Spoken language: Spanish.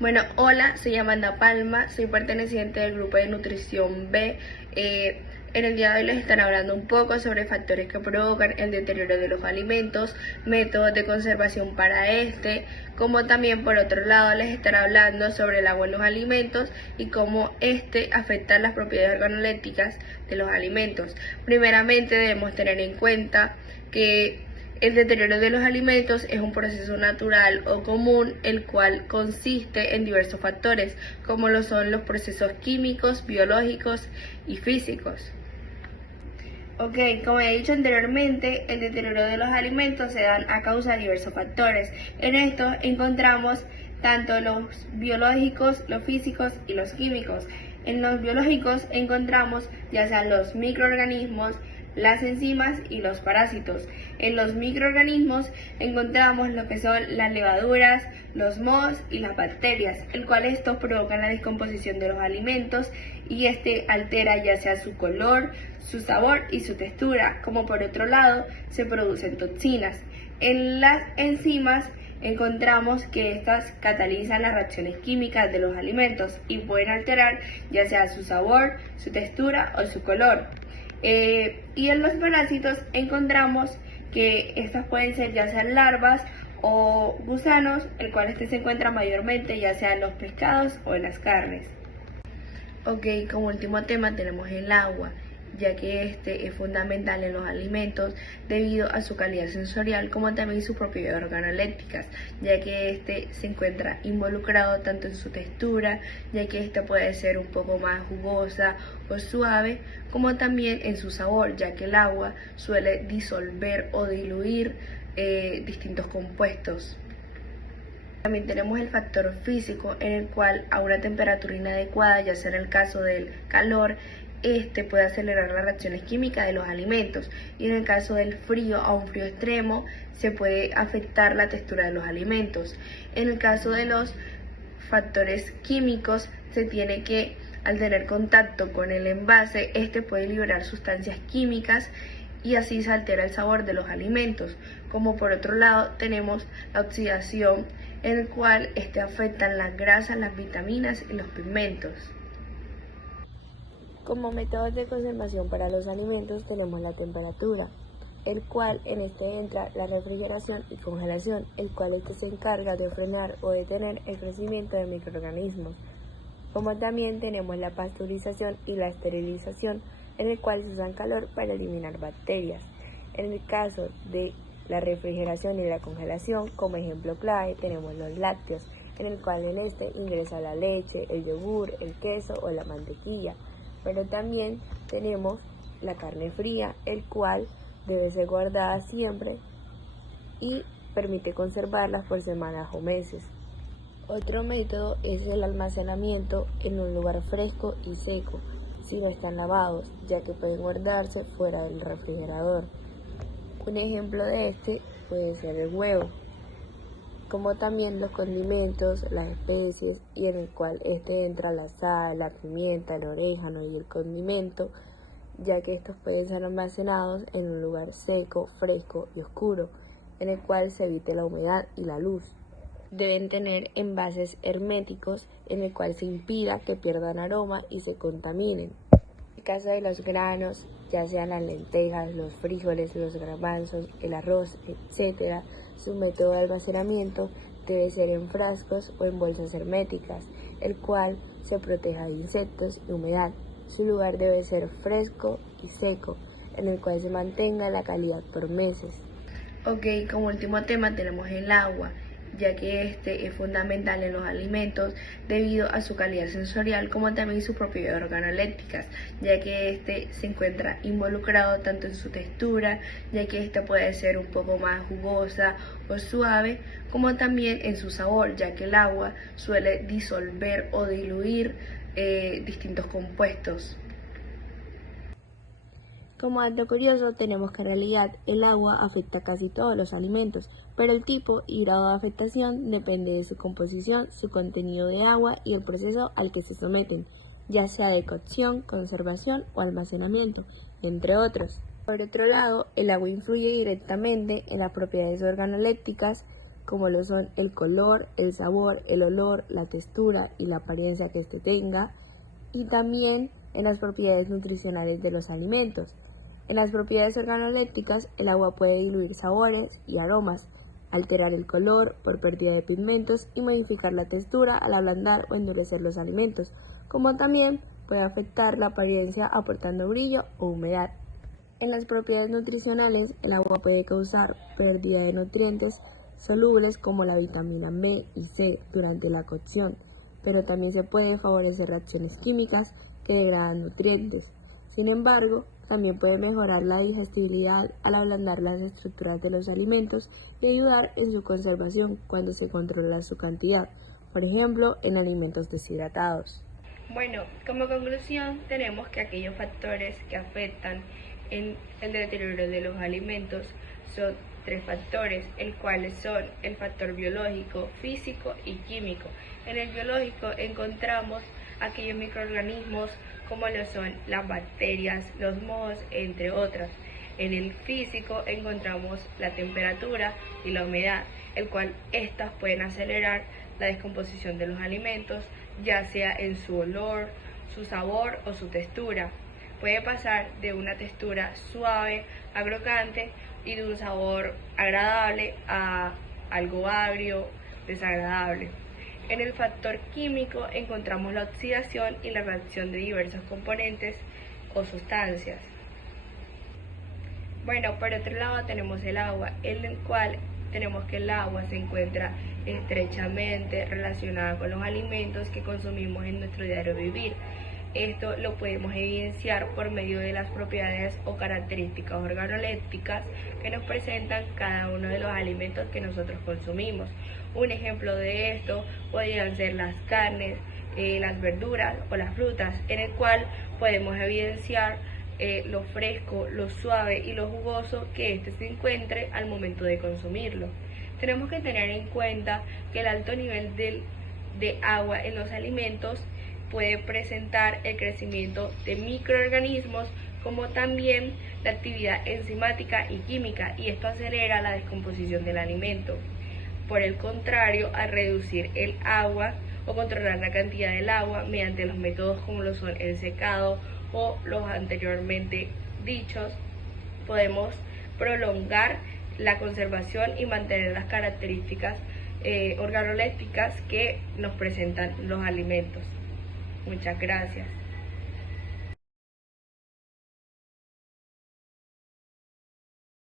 Bueno, hola, soy Amanda Palma, soy perteneciente del grupo de nutrición B. En el día de hoy les estaré hablando un poco sobre factores que provocan el deterioro de los alimentos, métodos de conservación para como también por otro lado les estaré hablando sobre el agua en los alimentos y cómo afecta las propiedades organolépticas de los alimentos. Primeramente debemos tener en cuenta que el deterioro de los alimentos es un proceso natural o común, el cual consiste en diversos factores, como lo son los procesos químicos, biológicos y físicos. Como he dicho anteriormente, el deterioro de los alimentos se da a causa de diversos factores. En esto encontramos tanto los biológicos, los físicos y los químicos. En los biológicos encontramos ya sean los microorganismos, las enzimas y los parásitos. En los microorganismos encontramos lo que son las levaduras, los mohos y las bacterias, el cual estos provocan la descomposición de los alimentos y altera ya sea su color, su sabor y su textura, como por otro lado se producen toxinas. En las enzimas encontramos que estas catalizan las reacciones químicas de los alimentos y pueden alterar ya sea su sabor, su textura o su color. Y en los parásitos encontramos que estas pueden ser ya sean larvas o gusanos, el cual se encuentra mayormente ya sea en los pescados o en las carnes. Como último tema tenemos el agua, ya que es fundamental en los alimentos debido a su calidad sensorial como también sus propiedades organolépticas, ya que se encuentra involucrado tanto en su textura, ya que puede ser un poco más jugosa o suave, como también en su sabor, ya que el agua suele disolver o diluir distintos compuestos. También tenemos el factor físico, en el cual a una temperatura inadecuada, ya sea en el caso del calor, puede acelerar las reacciones químicas de los alimentos, y en el caso del frío, a un frío extremo, se puede afectar la textura de los alimentos. En el caso de los factores químicos, se tiene que, al tener contacto con el envase, puede liberar sustancias químicas y así se altera el sabor de los alimentos. Como por otro lado tenemos la oxidación, en el cual afectan las grasas, las vitaminas y los pigmentos. Como métodos de conservación para los alimentos tenemos la temperatura, el cual entra la refrigeración y congelación, el cual se encarga de frenar o detener el crecimiento de microorganismos. Como también tenemos la pasteurización y la esterilización, en el cual se usa calor para eliminar bacterias. En el caso de la refrigeración y la congelación, como ejemplo clave, tenemos los lácteos, en el cual ingresa la leche, el yogur, el queso o la mantequilla. Pero también tenemos la carne fría, el cual debe ser guardada siempre y permite conservarlas por semanas o meses. Otro método es el almacenamiento en un lugar fresco y seco, si no están lavados, ya que pueden guardarse fuera del refrigerador. Un ejemplo de puede ser el huevo, como también los condimentos, las especies, y en el cual entra la sal, la pimienta, el orégano y el condimento, ya que estos pueden ser almacenados en un lugar seco, fresco y oscuro, en el cual se evite la humedad y la luz. Deben tener envases herméticos en el cual se impida que pierdan aroma y se contaminen. En el caso de los granos, ya sean las lentejas, los frijoles, los garbanzos, el arroz, etc., su método de almacenamiento debe ser en frascos o en bolsas herméticas, el cual se proteja de insectos y humedad. Su lugar debe ser fresco y seco, en el cual se mantenga la calidad por meses. Como último tema tenemos el agua, ya que es fundamental en los alimentos debido a su calidad sensorial como también sus propiedades organolépticas, ya que se encuentra involucrado tanto en su textura, ya que puede ser un poco más jugosa o suave, como también en su sabor, ya que el agua suele disolver o diluir distintos compuestos. Como dato curioso, tenemos que en realidad el agua afecta casi todos los alimentos, pero el tipo y grado de afectación depende de su composición, su contenido de agua y el proceso al que se someten, ya sea de cocción, conservación o almacenamiento, entre otros. Por otro lado, el agua influye directamente en las propiedades organolépticas como lo son el color, el sabor, el olor, la textura y la apariencia que éste tenga, y también en las propiedades nutricionales de los alimentos. En las propiedades organolépticas, el agua puede diluir sabores y aromas, alterar el color por pérdida de pigmentos y modificar la textura al ablandar o endurecer los alimentos, como también puede afectar la apariencia aportando brillo o humedad. En las propiedades nutricionales, el agua puede causar pérdida de nutrientes solubles como la vitamina B y C durante la cocción, pero también se puede favorecer reacciones químicas que degradan nutrientes. Sin embargo, también puede mejorar la digestibilidad al ablandar las estructuras de los alimentos y ayudar en su conservación cuando se controla su cantidad, por ejemplo, en alimentos deshidratados. Bueno, como conclusión tenemos que aquellos factores que afectan en el deterioro de los alimentos son 3 factores, el cuales son el factor biológico, físico y químico. En el biológico encontramos aquellos microorganismos como lo son las bacterias, los mohos, entre otros. En el físico encontramos la temperatura y la humedad, el cual estas pueden acelerar la descomposición de los alimentos, ya sea en su olor, su sabor o su textura. Puede pasar de una textura suave a crocante y de un sabor agradable a algo agrio, desagradable. En el factor químico encontramos la oxidación y la reacción de diversos componentes o sustancias. Bueno, por otro lado tenemos el agua, en el cual tenemos que el agua se encuentra estrechamente relacionada con los alimentos que consumimos en nuestro diario vivir. Esto lo podemos evidenciar por medio de las propiedades o características organolépticas que nos presentan cada uno de los alimentos que nosotros consumimos. Un ejemplo de esto podrían ser las carnes, las verduras o las frutas, en el cual podemos evidenciar lo fresco, lo suave y lo jugoso que éste se encuentre al momento de consumirlo. Tenemos que tener en cuenta que el alto nivel de agua en los alimentos puede presentar el crecimiento de microorganismos, como también la actividad enzimática y química, y esto acelera la descomposición del alimento. Por el contrario, al reducir el agua o controlar la cantidad del agua mediante los métodos como lo son el secado o los anteriormente dichos, podemos prolongar la conservación y mantener las características organolépticas que nos presentan los alimentos. Muchas gracias.